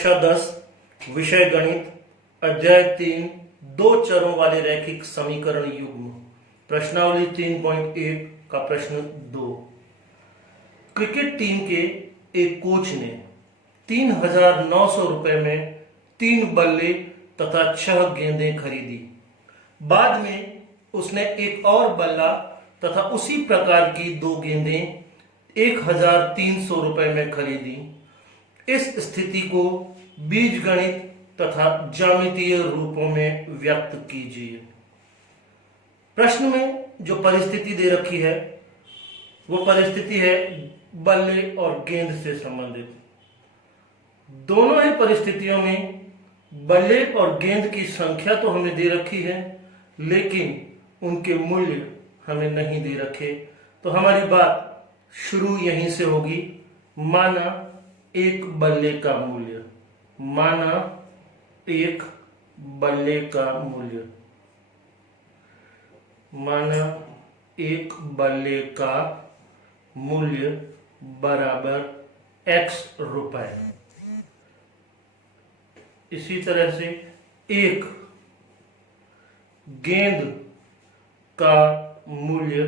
कक्षा 10 विषय गणित अध्याय 3 दो चरों वाले रैखिक समीकरण युग्म प्रश्नावली 3.1 का प्रश्न 2। क्रिकेट टीम के एक कोच ने 3,900 रुपए में 3 बल्ले तथा 6 गेंदें खरीदी। बाद में उसने एक और बल्ला तथा उसी प्रकार की 2 गेंदें 1,300 रुपए में खरीदी। इस स्थिति को बीजगणित तथा ज्यामितीय रूपों में व्यक्त कीजिए। प्रश्न में जो परिस्थिति दे रखी है वो परिस्थिति है बल्ले और गेंद से संबंधित। दोनों ही परिस्थितियों में बल्ले और गेंद की संख्या तो हमें दे रखी है, लेकिन उनके मूल्य हमें नहीं दे रखे। तो हमारी बात शुरू यहीं से होगी। माना एक बल्ले का मूल्य, माना एक बल्ले का मूल्य, माना एक बल्ले का मूल्य बराबर x रुपए। इसी तरह से एक गेंद का मूल्य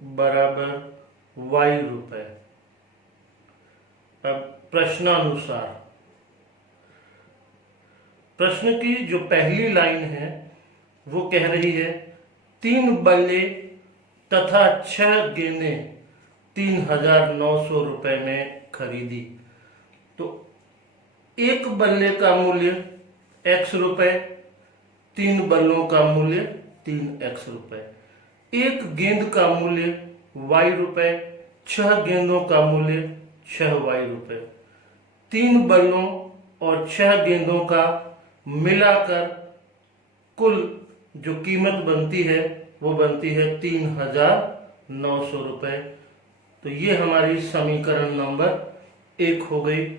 बराबर y रुपए। अब प्रश्नानुसार प्रश्न की जो पहली लाइन है वो कह रही है 3 बल्ले तथा 6 गेंदें 3,900 रुपए में खरीदी। तो एक बल्ले का मूल्य x रुपए, 3 बल्लों का मूल्य 3x रुपए, एक गेंद का मूल्य y रुपए, 6 गेंदों का मूल्य 6y रुपए। 3 बल्लों और 6 गेंदों का मिलाकर कुल जो कीमत बनती है वो बनती है 3,900 रुपए। तो ये हमारी समीकरण नंबर 1 हो गई।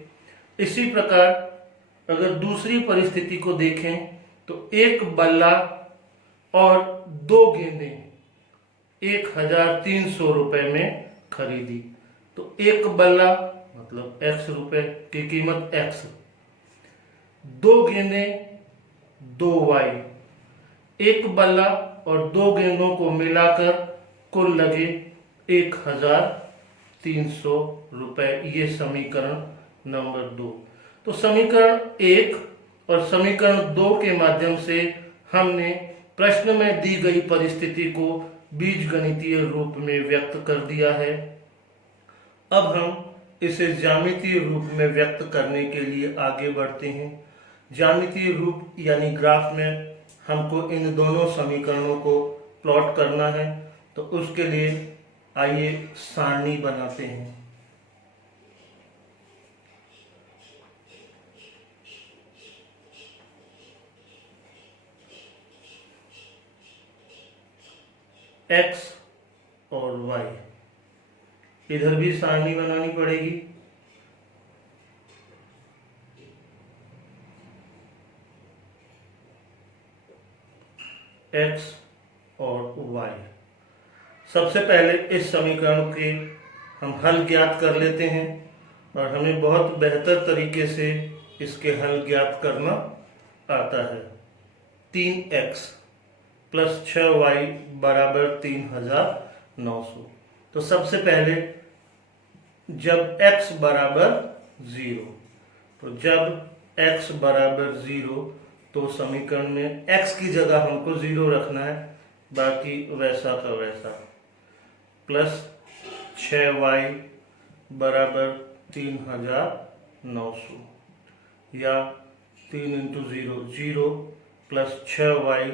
इसी प्रकार अगर दूसरी परिस्थिति को देखें तो एक बल्ला और 2 गेंदें 1,300 रुपए में खरीदी। तो एक बल्ला मतलब x रुपए की कीमत x, 2 गेंदें 2y, एक बल्ला और 2 गेंदों को मिलाकर कुल लगे 1,300 रुपए। ये समीकरण नंबर 2। तो समीकरण 1 और समीकरण 2 के माध्यम से हमने प्रश्न में दी गई परिस्थिति को बीजगणितीय रूप में व्यक्त कर दिया है। अब हम इसे ज्यामितीय रूप में व्यक्त करने के लिए आगे बढ़ते हैं। ज्यामितीय रूप यानी ग्राफ में हमको इन दोनों समीकरणों को प्लॉट करना है। तो उसके लिए आइए सारणी बनाते हैं। x और y, इधर भी सारणी बनानी पड़ेगी। x और y। सबसे पहले इस समीकरण के हम हल ज्ञात कर लेते हैं और हमें बहुत बेहतर तरीके से इसके हल ज्ञात करना आता है। 3x प्लस 6y बराबर 3,900। तो सबसे पहले जब x बराबर 0, तो जब x बराबर 0 तो समीकरण में x की जगह हमको 0 रखना है, बाकी वैसा का वैसा। प्लस 6y बराबर 3,900 या 3 इंटू 0 0 प्लस 6y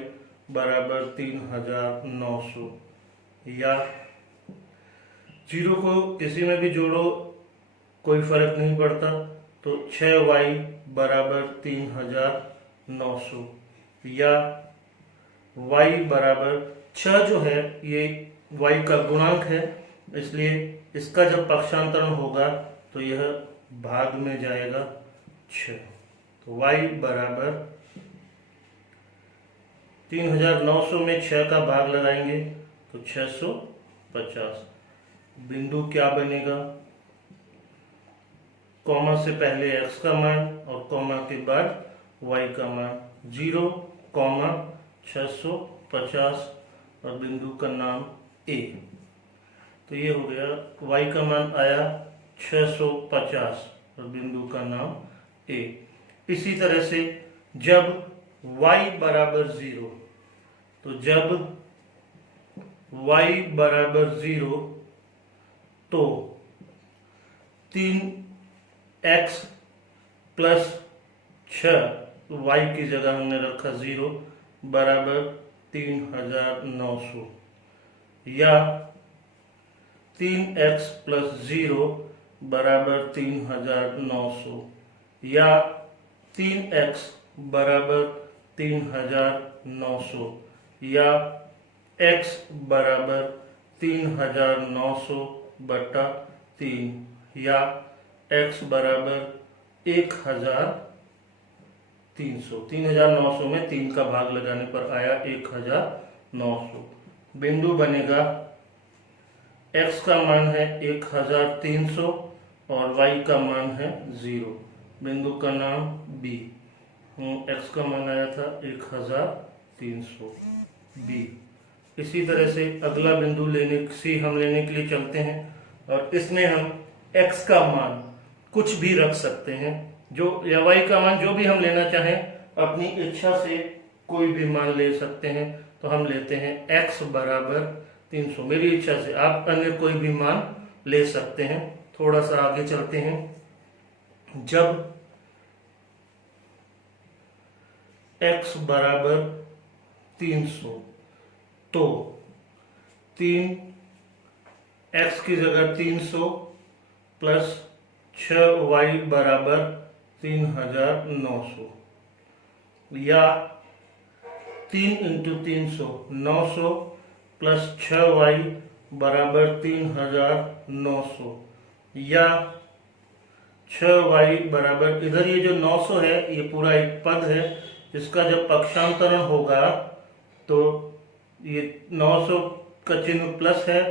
बराबर 3,900 या 0 को किसी में भी जोड़ो कोई फर्क नहीं पड़ता। तो 6y बराबर 3,900 या y बराबर 6 जो है ये y का गुणांक है, इसलिए इसका जब पक्षांतरण होगा तो यह भाग में जाएगा 6। तो y बराबर 3,900 में 6 का भाग लगाएंगे तो 650। बिंदु क्या बनेगा? कॉमा से पहले x का मान और कॉमा के बाद y का मान 0, 650 और बिंदु का नाम A। तो ये हो गया, y का मान आया 650 और बिंदु का नाम A। इसी तरह से जब y बराबर 0, तो जब y बराबर 0 तो 3x प्लस 6, y की जगह हमने रखा 0 बराबर 3900, या 3x प्लस 0 बराबर 3900, या 3x बराबर 3900, या x बराबर 3900 बटा 3, या x बराबर 1300। 3900 में 3 का भाग लगाने पर आया 1900। बिंदु बनेगा, x का मान है 1300 और y का मान है 0। बिंदु का नाम B। x का मान आया था 1300 B। इसी तरह से अगला बिंदु हम लेने के लिए चलते हैं और इसमें हम x का मान कुछ भी रख सकते हैं, जो या y का मान जो भी हम लेना चाहें, अपनी इच्छा से कोई भी मान ले सकते हैं। तो हम लेते हैं x बराबर 300, मेरी इच्छा से, आप अन्य कोई भी मान ले सकते हैं। थोड़ा सा आगे चलते हैं। जब x बराबर 300 तो 3x की जगह 300 प्लस 6y बराबर 3900, या 3 इंटू 300 900 प्लस 6y बराबर 3900, या 6y बराबर, इधर ये जो 900 है ये पूरा एक पद है, इसका जब पक्षांतरण होगा तो ये 900 का चिन्ह प्लस है,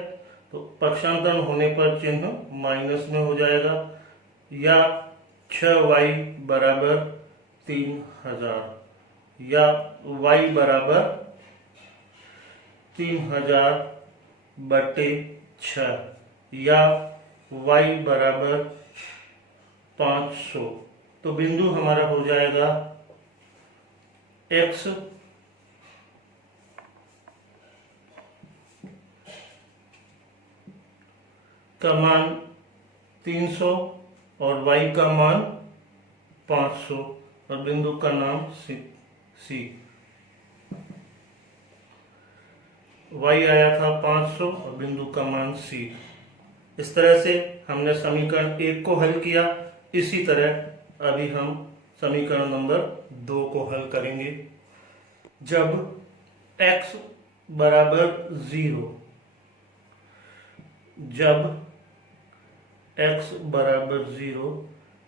तो पक्षांतरण होने पर चिन्ह माइनस में हो जाएगा, या 6y बराबर 3000, या y बराबर 3000 बटे 6, या y बराबर 500। तो बिंदु हमारा हो जाएगा x का मान 300 और y का मान 500 और बिंदु का नाम C। y आया था 500 और बिंदु का मान C। इस तरह से हमने समीकरण 1 को हल किया। इसी तरह अभी हम समीकरण नंबर 2 को हल करेंगे। जब x बराबर 0, जब x बराबर 0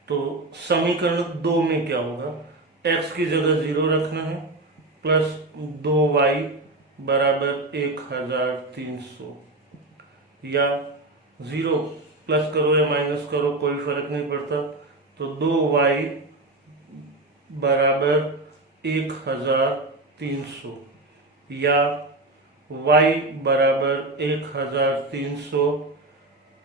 तो समीकरण 2 में क्या होगा, x की जगह 0 रखना है, प्लस 2y बराबर 1300, या 0 प्लस करो या माइनस करो कोई फर्क नहीं पड़ता, तो 2y बराबर 1300, या y बराबर 1300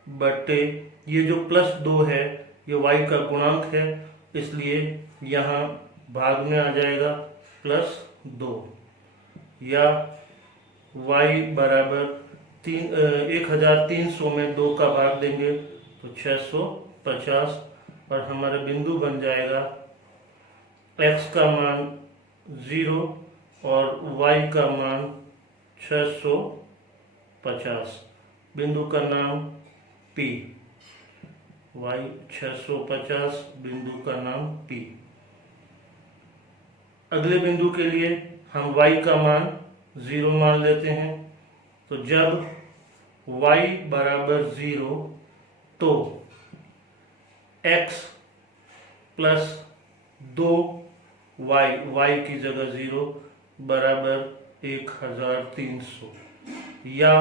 बटे, ये जो प्लस 2 है ये y का गुणांक है, इसलिए यहाँ भाग में आ जाएगा प्लस 2, या y बराबर 1300 में 2 का भाग देंगे तो 650 और हमारा बिंदु बन जाएगा x का मान 0 और y का मान 650। बिंदु का नाम P, y 650, बिंदु का नाम P। अगले बिंदु के लिए हम y का मान 0 मान लेते हैं। तो जब y बराबर 0 तो x प्लस 2y, y की जगह 0 बराबर 1300, या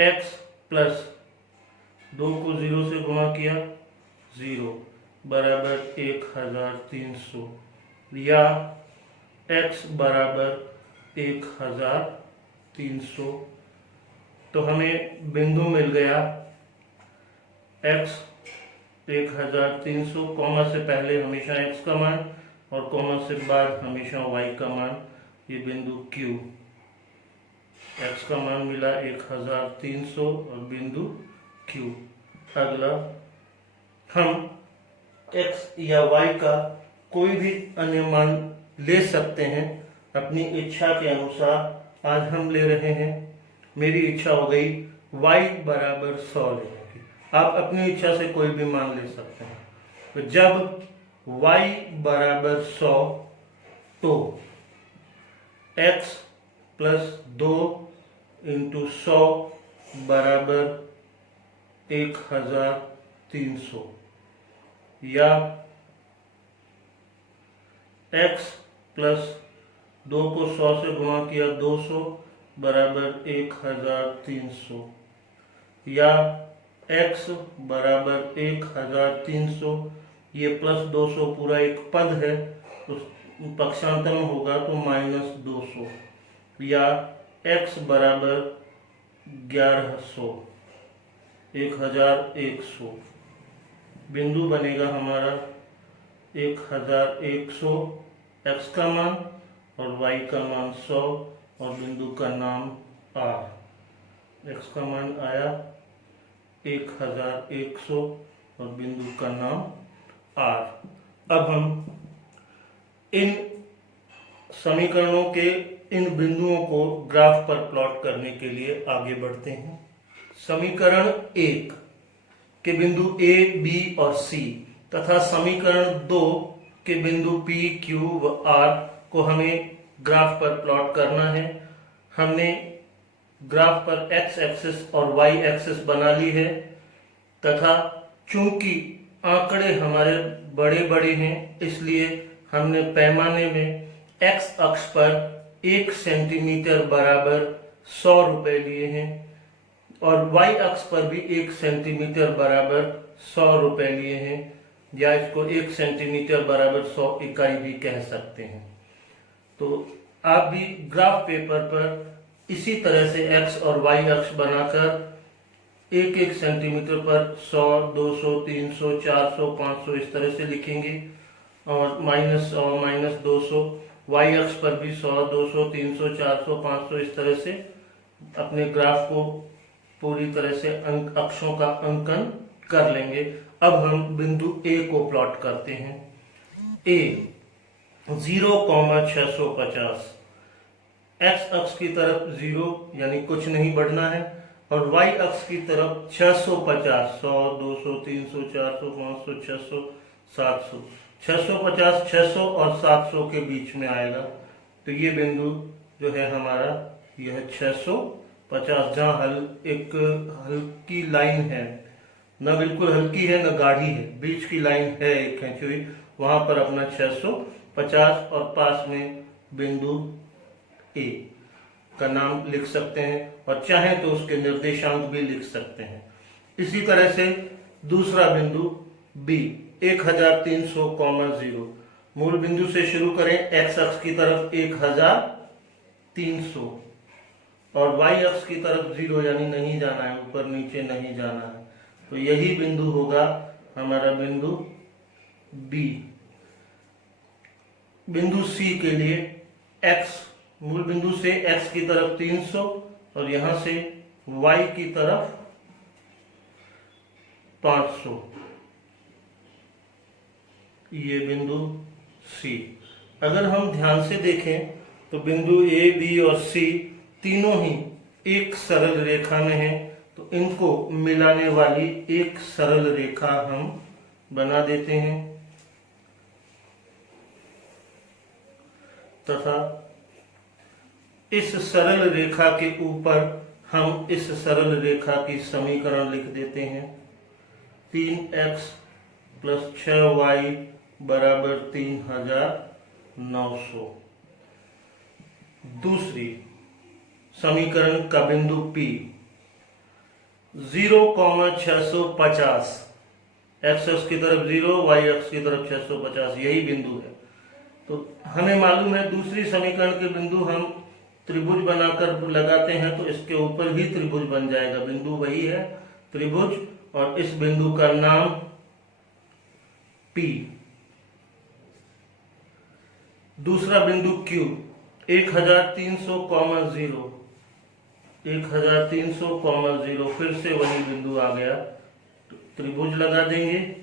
x प्लस 2 को 0 से गुणा किया 0, बराबर 1300 या x बराबर 1300। तो हमें बिंदु मिल गया x 1300, कॉमा से पहले हमेशा x का मान और कॉमा से बाद हमेशा y का मान। ये बिंदु Q, x का मान मिला 1300 और बिंदु Q। अगला हम x या y का कोई भी अन्य मान ले सकते हैं अपनी इच्छा के अनुसार। आज हम ले रहे हैं, मेरी इच्छा हो गई y बराबर 100 लेने की। आप अपनी इच्छा से कोई भी मान ले सकते हैं। तो जब y बराबर 100 तो x प्लस 2 इंटू 100 बराबर 1300 या x प्लस 2 को 100 से गुणा किया 200 बराबर 1300 या x बराबर 1300। ये प्लस 200 पूरा एक पद है तो पक्षांतर में होगा तो -200 या x बराबर 1100 1100। बिंदु बनेगा हमारा 1100, x का मान और y का मान 100 और बिंदु का नाम R। x का मान आया 1100 और बिंदु का नाम R। अब हम इन समीकरणों के इन बिंदुओं को ग्राफ पर प्लॉट करने के लिए आगे बढ़ते हैं। समीकरण 1 के बिंदु A, B और C तथा समीकरण 2 के बिंदु P, Q व R को हमें ग्राफ पर प्लॉट करना है। हमने ग्राफ पर x एक्सिस और y एक्सिस बना ली है तथा चूंकि आंकड़े हमारे बड़े बड़े हैं इसलिए हमने पैमाने में x अक्ष पर 1 सेंटीमीटर बराबर 100 रुपए लिए हैं और y अक्ष पर भी 1 सेंटीमीटर बराबर 100 रुपए लिए हैं, या इसको 1 सेंटीमीटर बराबर 100 इकाई भी कह सकते हैं। तो आप भी ग्राफ पेपर पर इसी तरह से x और y अक्ष बनाकर 1-1 सेंटीमीटर पर 100, 200, 300, 400, 500 इस तरह से लिखेंगे और -100, -200। y अक्ष पर भी 100, 200, 300, 400, 500 इस तरह से अपने ग्राफ को पूरी तरह से अक्षों का अंकन कर लेंगे। अब हम बिंदु A को प्लॉट करते हैं। A 0,650, x अक्ष की तरफ 0 यानी कुछ नहीं बढ़ना है और y अक्ष की तरफ 650, 100, 200, 300, 400, 500, 600, 700, 650, 600 और 700 के बीच में आएगा। तो ये बिंदु जो है हमारा यह 650, जहाँ एक हल्की लाइन है, न बिल्कुल हल्की है न गाढ़ी है, बीच की लाइन है एक खींची हुई, वहां पर अपना 650 और पास में बिंदु A का नाम लिख सकते हैं और चाहे तो उसके निर्देशांक भी लिख सकते हैं। इसी तरह से दूसरा बिंदु B 1300,0। मूल बिंदु से शुरू करें, x अक्ष की तरफ 1300 और y अक्ष की तरफ 0 यानी नहीं जाना है, ऊपर नीचे नहीं जाना है। तो यही बिंदु होगा हमारा बिंदु B। बिंदु C के लिए x, मूल बिंदु से x की तरफ 300 और यहां से y की तरफ 500, ये बिंदु C। अगर हम ध्यान से देखें तो बिंदु A, B और C तीनों ही एक सरल रेखा में हैं, तो इनको मिलाने वाली एक सरल रेखा हम बना देते हैं तथा इस सरल रेखा के ऊपर हम इस सरल रेखा की समीकरण लिख देते हैं। 3x प्लस 6y बराबर 3900। दूसरी समीकरण का बिंदु P 0,650, एक्स अक्ष की तरफ 0, वाई अक्ष की तरफ 650, यही बिंदु है। तो हमें मालूम है दूसरी समीकरण के बिंदु हम त्रिभुज बनाकर लगाते हैं तो इसके ऊपर ही त्रिभुज बन जाएगा। बिंदु वही है त्रिभुज, और इस बिंदु का नाम P। दूसरा बिंदु Q 1300,0, 1300,0, फिर से वही बिंदु आ गया। तो त्रिभुज लगा देंगे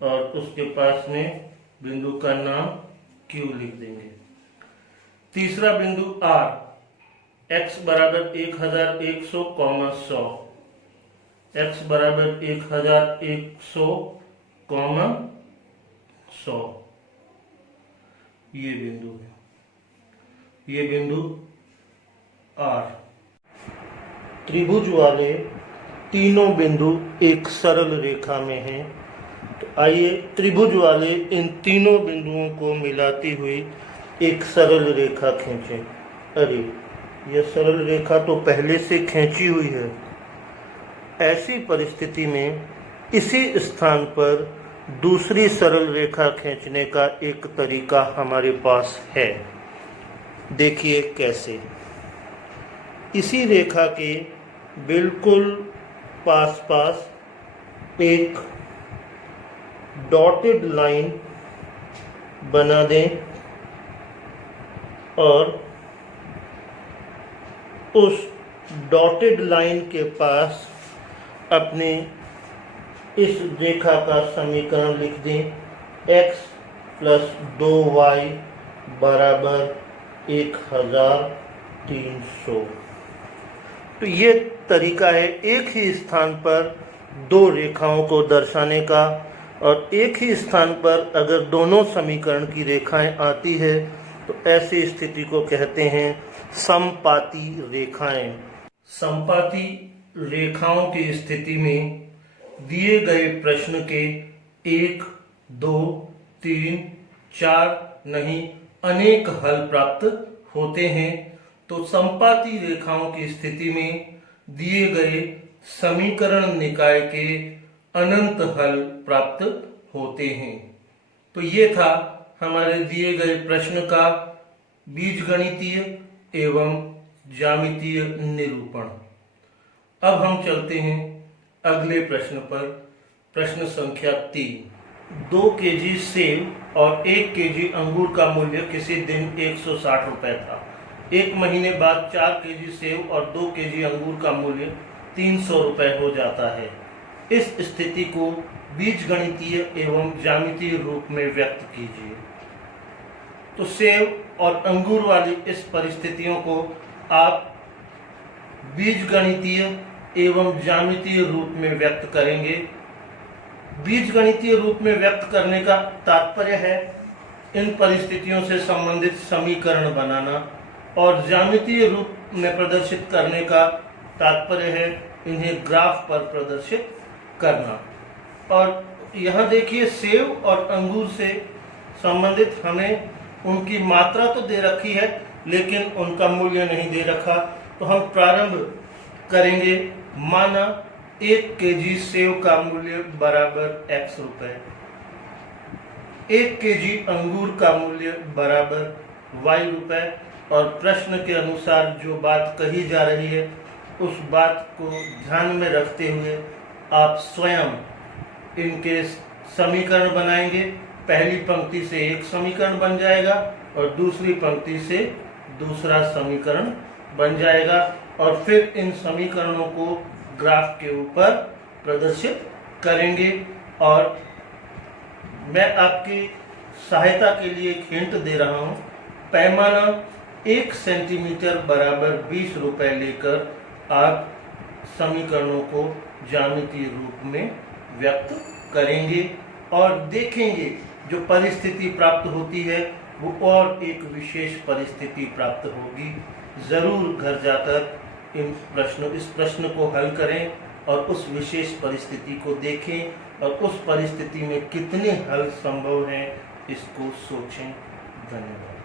और उसके पास में बिंदु का नाम Q लिख देंगे। तीसरा बिंदु R x बराबर 1100,100, x बराबर 1100,100, ये बिंदु है, ये बिंदु R। त्रिभुज वाले तीनों बिंदु एक सरल रेखा में हैं। तो आइए त्रिभुज वाले इन तीनों बिंदुओं को मिलाती हुई एक सरल रेखा खींचें। अरे यह सरल रेखा तो पहले से खींची हुई है। ऐसी परिस्थिति में इसी स्थान पर दूसरी सरल रेखा खींचने का एक तरीका हमारे पास है। देखिए कैसे। इसी रेखा के बिल्कुल पास पास एक डॉटेड लाइन बना दें और उस डॉटेड लाइन के पास अपने इस रेखा का समीकरण लिख दें। x + 2y बराबर 1300। तो ये तरीका है एक ही स्थान पर दो रेखाओं को दर्शाने का, और एक ही स्थान पर अगर दोनों समीकरण की रेखाएं आती है तो ऐसी स्थिति को कहते हैं समपाती रेखाएं। समपाती रेखाओं की स्थिति में दिए गए प्रश्न के 1, 2, 3, 4 नहीं अनेक हल प्राप्त होते हैं। तो समपाती रेखाओं की स्थिति में दिए गए समीकरण निकाय के अनंत हल प्राप्त होते हैं। तो ये था हमारे दिए गए प्रश्न का बीजगणितीय एवं ज्यामितीय निरूपण। अब हम चलते हैं अगले प्रश्न पर। प्रश्न संख्या 3। 2 केजी सेब और 1 केजी अंगूर का मूल्य किसी दिन 160 रुपए था। एक महीने बाद 4 केजी सेब और 2 केजी अंगूर का मूल्य 300 रुपए हो जाता है। इस स्थिति को बीजगणितीय एवं ज्यामितीय रूप में व्यक्त कीजिए। तो सेब और अंगूर वाली इस परिस्थितियों को आप बीजगणितीय एवं ज्यामितीय रूप में व्यक्त करेंगे। बीजगणितीय रूप में व्यक्त करने का तात्पर्य है इन परिस्थितियों से संबंधित समीकरण बनाना, और ज्यामितीय रूप में प्रदर्शित करने का तात्पर्य है इन्हें ग्राफ पर प्रदर्शित करना। और यहाँ देखिए सेब और अंगूर से संबंधित हमें उनकी मात्रा तो दे रखी है लेकिन उनका मूल्य नहीं दे रखा। तो हम प्रारंभ करेंगे। माना 1 केजी सेब का मूल्य बराबर x रुपए, 1 केजी अंगूर का मूल्य बराबर y रुपए, और प्रश्न के अनुसार जो बात कही जा रही है उस बात को ध्यान में रखते हुए आप स्वयं इनके समीकरण बनाएंगे। पहली पंक्ति से एक समीकरण बन जाएगा और दूसरी पंक्ति से दूसरा समीकरण बन जाएगा, और फिर इन समीकरणों को ग्राफ के ऊपर प्रदर्शित करेंगे। और मैं आपकी सहायता के लिए एक हिंट दे रहा हूँ। पैमाना 1 सेंटीमीटर बराबर 20 रुपए लेकर आप समीकरणों को ज्यामितीय रूप में व्यक्त करेंगे और देखेंगे जो परिस्थिति प्राप्त होती है वो और एक विशेष परिस्थिति प्राप्त होगी। जरूर घर जाकर इस प्रश्न को हल करें और उस विशेष परिस्थिति को देखें और उस परिस्थिति में कितने हल संभव हैं इसको सोचें। धन्यवाद।